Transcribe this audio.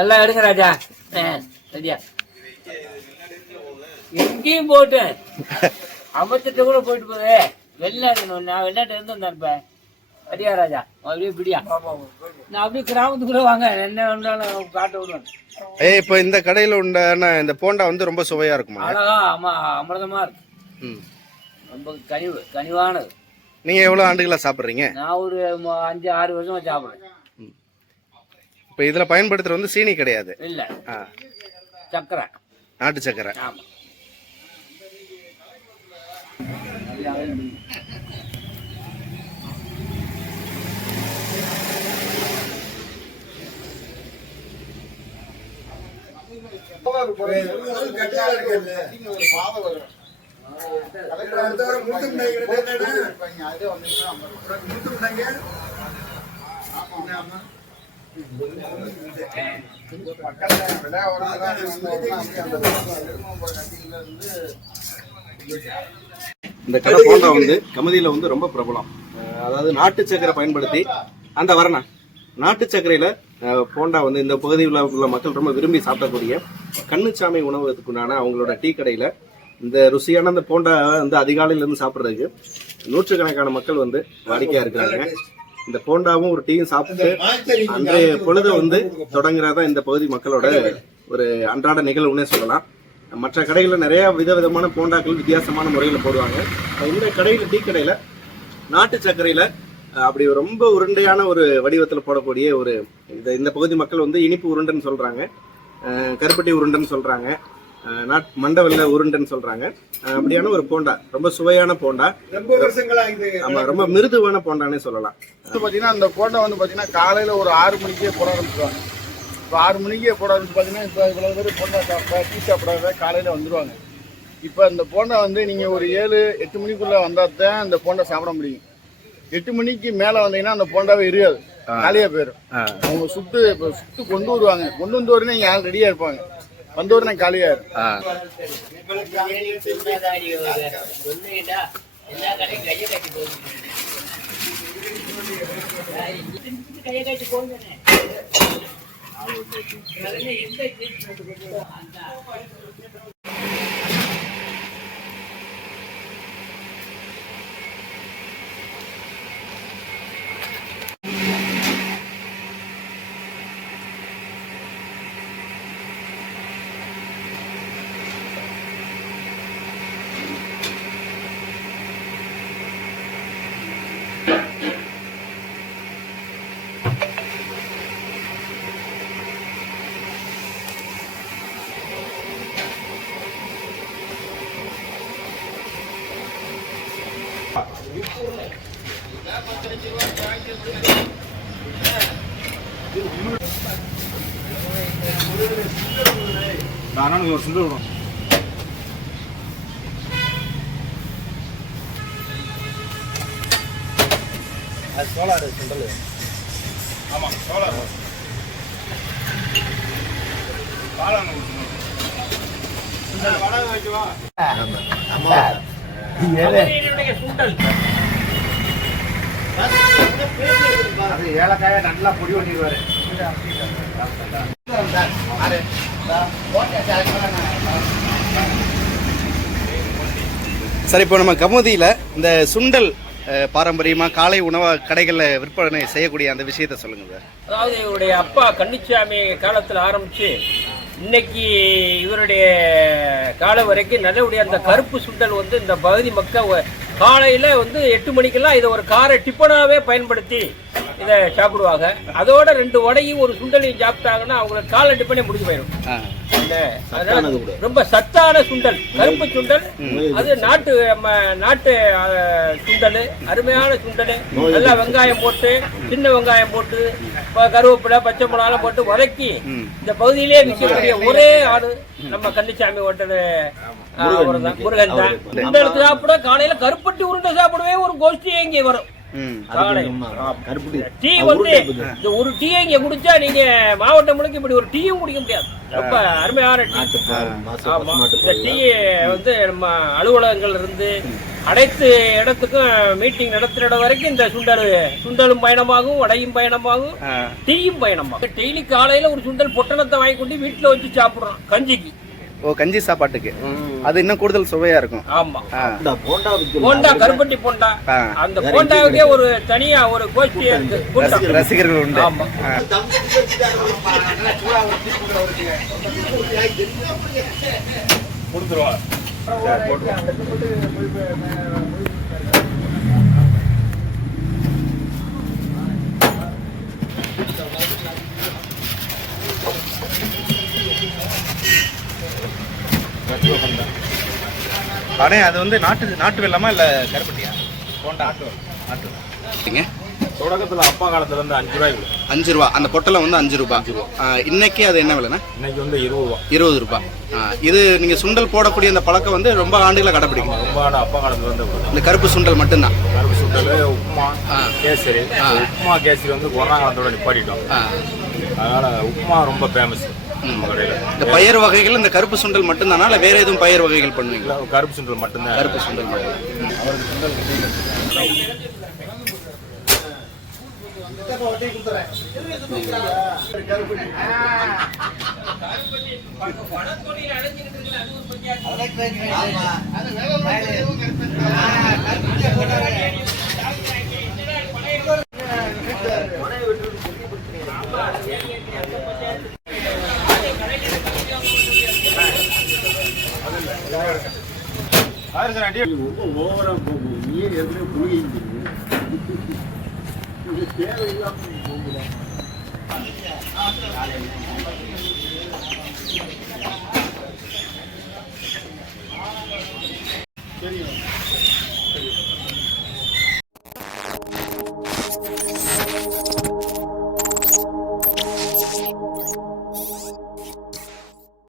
எல்லாம் எடுங்க ராஜா. சரியா எங்கேயும் போட்டேன் அமர்த்திட்ட கூட போயிட்டு போதே. வெளிநாட்டு நான் வெளிநாட்டு இருந்து வந்தேன். சரியா ராஜா, அப்படியே பிடியா. நான் அப்படியே கிராமத்துக்குள்ள வாங்க, என்ன வேணாலும் காட்ட விடுவேன். இப்போ இந்த கடையில உண்டான இந்த போண்டா வந்து ரொம்ப சுவையா இருக்குமா? அழகா, ஆமா, அமிர்தமா இருக்கு. ரொம்ப கனிவானது. நீங்க எவ்வளவு ஆண்டுகளா சாப்பிடுறீங்க? நான் ஒரு 5-6 வருஷமா சாப்பிடுறேன். இப்ப இதுல பயன்படுத்துறது வந்து சீனி கிடையாது, இல்ல, சக்கரை, நாட்டு சக்கரை. ஆமா. இந்த கடை போண்டா வந்து கமதியில வந்து ரொம்ப பிரபலம். அதாவது நாட்டு சக்கரை பயன்படுத்தி அந்த வரண நாட்டு சர்க்கரையில போண்டா வந்து இந்த பகுதியில் உள்ள மக்கள் ரொம்ப விரும்பி சாப்பிடக்கூடிய கண்ணுச்சாமி உணவகத்துக்குண்டான அவங்களோட டீ கடையில இந்த ருசியான அந்த போண்டா வந்து அதிகாலையில இருந்து சாப்பிட்றதுக்கு நூற்றுக்கணக்கான மக்கள் வந்து வாடிக்கையா இருக்கிறாங்க. இந்த போண்டாவும் ஒரு டீயும் சாப்பிட்டு அன்றைய பொழுது வந்து தொடங்குறதா இந்த பகுதி மக்களோட ஒரு அன்றாட நிகழ்வுன்னே சொல்லலாம். மற்ற கடைகளில் நிறைய விதவிதமான போண்டாக்கள் வித்தியாசமான முறையில் போடுவாங்க. இந்த கடையில டீ கடையில நாட்டு சர்க்கரையில அப்படி ரொம்ப உருண்டையான ஒரு வடிவத்தில் போடக்கூடிய ஒரு இந்த பகுதி மக்கள் வந்து இனிப்பு உருண்டைன்னு சொல்றாங்க, கருப்பட்டி உருண்டைன்னு சொல்றாங்க, மண்டவெல்ல உருண்டைன்னு சொல்றாங்க. அப்படியான ஒரு போண்டா, ரொம்ப சுவையான போண்டா, ஆமா, ரொம்ப மிருதுவான போண்டானே சொல்லலாம். பாத்தீங்கன்னா இந்த போண்டா வந்து பாத்தீங்கன்னா காலையில ஒரு 6 மணிக்கே போட ஆரம்பிச்சுவாங்க. இப்போ 6 மணிக்கே போட ஆரம்பிச்சு பாத்தீங்கன்னா இப்போ இவ்வளவு பேர் போண்டா சாப்பிட டீ சாப்பிடாத காலையில வந்துருவாங்க. இப்போ இந்த போண்டா வந்து நீங்க ஒரு 7-8 மணிக்குள்ள வந்தா தான் இந்த போண்டா சாப்பிட முடியும். 8 மணிக்கு மேல வந்தீங்கன்னா அந்த போண்டாவே இருக்காது, காலியா போயிடும். அவங்க சுட்டு கொண்டு வருவாங்க, கொண்டு வந்து வரணும், இங்க ஆள் ரெடியா இருப்பாங்க, வந்த உடனே காலியா இருக்கும். நானும் ஒரு சுண்டல் விடும். அது சோலார் சுண்டல். ஆமா, சோலார் பாலாங்க சுண்டல் வடை வைக்கவா? ஆமா, சுண்டல் அது ஏலக்காய நல்லா பொடி பண்ணிடுவாரு. சரி, இப்போ நம்ம கமுதியில இந்த சுண்டல் பாரம்பரியமா காலை உணவு கடைகளில் விற்பனை செய்யக்கூடிய அந்த விஷயத்த சொல்லுங்க சார். அதாவது இவருடைய அப்பா கன்னிச்சாமி காலத்தில் ஆரம்பிச்சு இன்னைக்கு இவருடைய காலம் வரைக்கும் நல்லபடியாக அந்த கருப்பு சுண்டல் வந்து இந்த பகுதி மக்கள் காலையில் வந்து 8 மணிக்கெல்லாம் இதை ஒரு காரை டிஃபனாகவே பயன்படுத்தி இதை சாப்பிடுவாங்க. அதோட 2 வடையும் ஒரு சுண்டலையும் சாப்பிட்டாங்கன்னா அவங்களுக்கு காலை டிப்பனே முடிஞ்சு போயிடும். அதனால ரொம்ப சத்தான சுண்டல், கருப்பு சுண்டல். அது நாட்டு சுண்டல், அருமையான சுண்டல். நல்லா வெங்காயம் போட்டு, சின்ன வெங்காயம் போட்டு, கருவேப்பிலை, பச்சை மிளகாலாம் போட்டு வதக்கி இந்த பகுதியிலே விற்கக்கூடிய ஒரே ஆடு நம்ம கன்னிசாமி ஹோட்டல் முருகன் தான். சுண்டல் சாப்பிட காலையில கருப்பட்டி உருண்டை சாப்பிடவே ஒரு கோஷ்டி இங்கே வரும். டீ வந்து இந்த ஒரு டீ இங்க குடிச்சா நீங்க மாவட்டம் முழுக்க இப்படி ஒரு டீயும் குடிக்க முடியாது. ரொம்ப அருமையான டீ. ஆமா, இந்த டீ வந்து நம்ம அலுவலகங்கள்ல இருந்து அனைத்து இடத்துக்கும் மீட்டிங் நடத்துற இடம் வரைக்கும் இந்த சுண்டலும் பயணமாகும், வடையும் பயணமாகும், டீயும் பயணமாகும். டெய்லி காலையில ஒரு சுண்டல் பொட்டணத்தை வாங்கி கொண்டு வீட்டுல வச்சு சாப்பிடுறோம் கஞ்சிக்கு. கஞ்சி சாப்பாட்டுக்கு அது இன்னும் கூடுதல் சுவையா இருக்கும். ஆமா, போண்டா, கருப்பட்டி போண்டா. அந்த போண்டாவுக்கே ஒரு தனியா ஒரு கோஷ்டி ரசிகர்கள் உண்டு. ஆமா. அண்ணே, அது வந்து நாட்டு வெல்லமா இல்ல கருப்பட்டியா? போண்டா நாட்டு. தொடக்கத்துல அப்பா காலத்துல இருந்து 5 ரூபாய். 5 ரூபா அந்த பொட்டலம் வந்து 5 ரூபாய். இன்னைக்கு அது என்ன விலைண்ணா? இன்னைக்கு வந்து 20 ரூபா. 20 ரூபாய். இது நீங்க சுண்டல் போடக்கூடிய அந்த பழக்கம் வந்து ரொம்ப ஆண்டுகளை கடைபிடிக்கும். ரொம்ப அப்பா காலத்துல இருந்து இந்த கருப்பு சுண்டல் மட்டும்தான். கருப்பு சுண்டல், உப்புமா, கேசரி. உப்புமா கேசரி வந்து கொரோனா காலத்தோட நிப்பாட்டிட்டோம். அதனால உப்புமா ரொம்ப ஃபேமஸ். இந்த பயிர் வகைகள் இந்த கருப்பு சுண்டல் மட்டும்தானா இல்ல வேற எதுவும் பயிர் வகைகள் பண்ணுவீங்களா? கருப்பு சுண்டல் மட்டும்தான். கருப்பு சுண்டல் மட்டும். ஓவரா போகும். நீயே ஏற்கனவே புழுகிங்க தேவையில்லாம போகல. சரிங்க.